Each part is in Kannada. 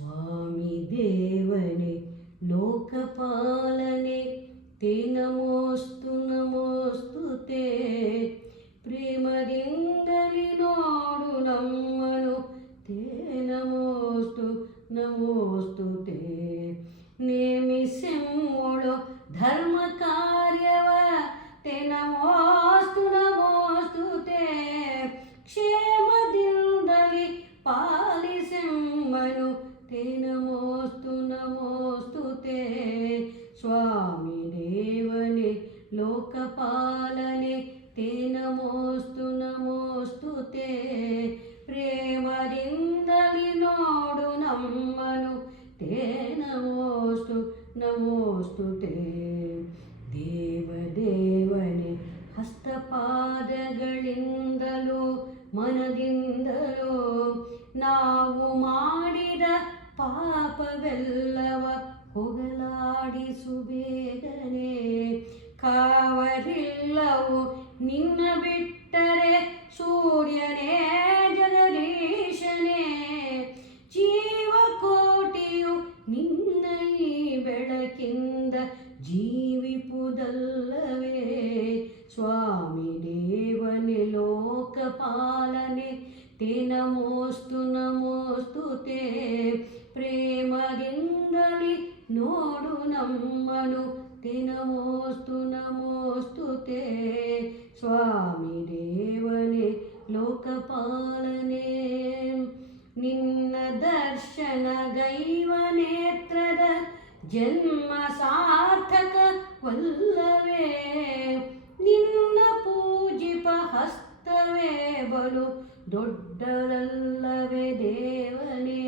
स्वामी देवने लोकपालने ते नमोस्तु नमोस्तु ते प्रेमದಿಂದಲಿ ನೋಡು ನಮ್ಮನು ते नमोस्तु नमोस्तु ते ನೇಮಿಸೆಮ್ಮೊಳು ಧರ್ಮ ಕಾರ್ಯವ ते नमोस्तु नमोस्तु ते ಕ್ಷೇಮದಿಂದಲಿ ಪಾಲಿಸೆಮ್ಮನು ते नमोस्तु नमोस्तु ते स्वामी देवने लोकपालने ते नमोस्तु नमोस्तु ते ಪ್ರೇಮದಿಂದಲಿ ನೋಡು ನಮ್ಮನು ते नमोस्तु नमोस्तु ते ದೇವದೇವನೇ ಹಸ್ತಪಾದಗಳಿಂದಲೂ ಮನದಿಂದಲೂ ನಾವು ಮಾಡಿದ ಪಾಪವೆಲ್ಲವ ಹೋಗಲಾಡಿಸು ಬೇಗನೆ ಕಾವರಿಲ್ಲವು ನಿನ್ನ ಬಿಟ್ಟರೆ ಸೂರ್ಯನೇ ಜಗದೀಶನೇ ಜೀವಕೋಟಿಯು ನಿನ್ನ ಈ ಬೆಳಕಿಂದ ಜೀವಿಪುದಲ್ಲವೇ ಸ್ವಾಮಿ ದೇವನೇ ಲೋಕಪಾಲನೆ ते नमोस्तु नमोस्तु ते ಪ್ರೇಮದಿಂದಲಿ ನೋಡು ನಮ್ಮನು ते नमोस्तु नमोस्तु ते स्वामी देवने लोकपालने ನಿನ್ನ ದರ್ಶನ ಗೈವ ನೇತ್ರದ ಜನ್ಮ ಸಾರ್ಥಕವಲ್ಲವೇ ನಿನ್ನ ಪೂಜಿಪ ಹಸ್ತವೇ ಬಲು ದೊಡ್ಡದಲ್ಲವೇ ದೇವನೇ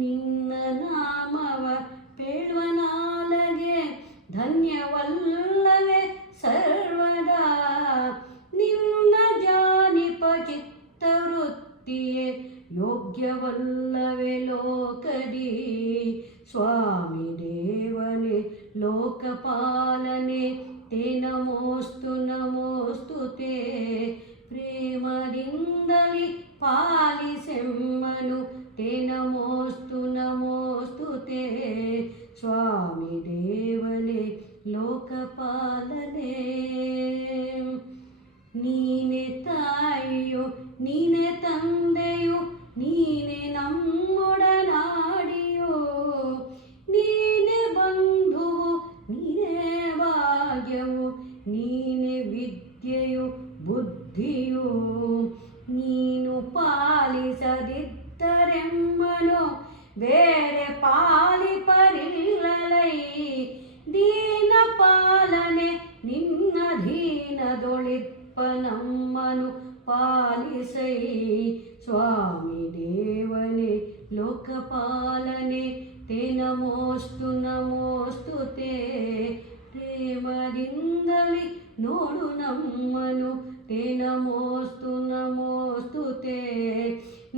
ನಿನ್ನ ನಾಮವ ಪೇಳುವ ನಾಲಗೆ ಧನ್ಯವಲ್ಲವೇ ಸರ್ವದಾ ನಿನ್ನ ಜಾನಿಪ ಚಿತ್ತವೃತ್ತಿಯೇ ಯೋಗ್ಯವಲ್ಲವೇ ಲೋಕದಿ ಸ್ವಾಮಿ ದೇವನೇ ಲೋಕಪಾಲನೆ ते नमोस्तु नमोस्तु ते ಪ್ರೇಮದಿಂದಲಿ ಪಾಲಿಸೆಮ್ಮನು ते नमोस्तु नमोस्तु ते ಸ್ವಾಮಿ ದೇವನೇ ಲೋಕಪಾಲನೆ ನೀನೆ ತಾಯಿಯು ನೀನೆ ತಂದೆಯು ನೀನೆ ನಮ್ಮೊಡನಾಡಿಯು ನೀನೆ ಬಂಧುವು ನೀನೆ ಭಾಗ್ಯವು ನೀನೆ ವಿದ್ಯೆಯು ಬುದ್ಧಿಯು ನೀನು ಪಾಲಿಸದಿದ್ದರೆಮ್ಮನು ಬೇರೆ ಪಾಲಿಪರಿಲ್ಲಲೈ ದೀನ ಪಾಲನೆ ನಿನ್ನ ದೀನದೊಳಿಪ್ಪ ನಮ್ಮನು ಪಾಲಿಸೈ ಸ್ವಾಮಿ ದೇವನೇ ಲೋಕಪಾಲನೆ ते नमोस्तु नमोस्तु ते ಪ್ರೇಮದಿಂದಲಿ ನೋಡು ನಮ್ಮನು ते नमोस्तु नमोस्तु ते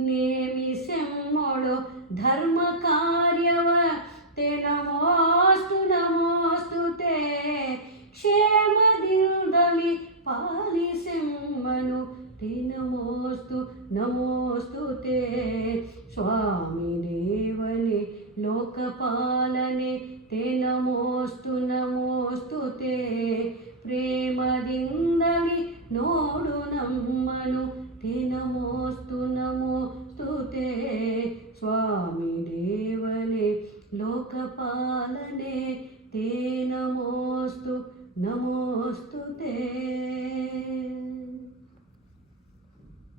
ನೇಮಿಸೆಮ್ಮೊಳು ಧರ್ಮ ಕಾರ್ಯವ ते नमोस्तु नमोस्तु ते ಕ್ಷೇಮದಿಂದಲಿ ಪಾಲಿಸೆಮ್ಮನು ते नमोस्तु नमोस्तु ते स्वामी देवने लोकपालने ते नमोस्तु नमोस्तु ते ಪ್ರೇಮದಿಂದಲಿ ನೋಡು ನಮ್ಮನು ते नमोस्तु नमोस्तु ते स्वामी देवने लोकपालने ते नमोस्तु नमोस्तु ते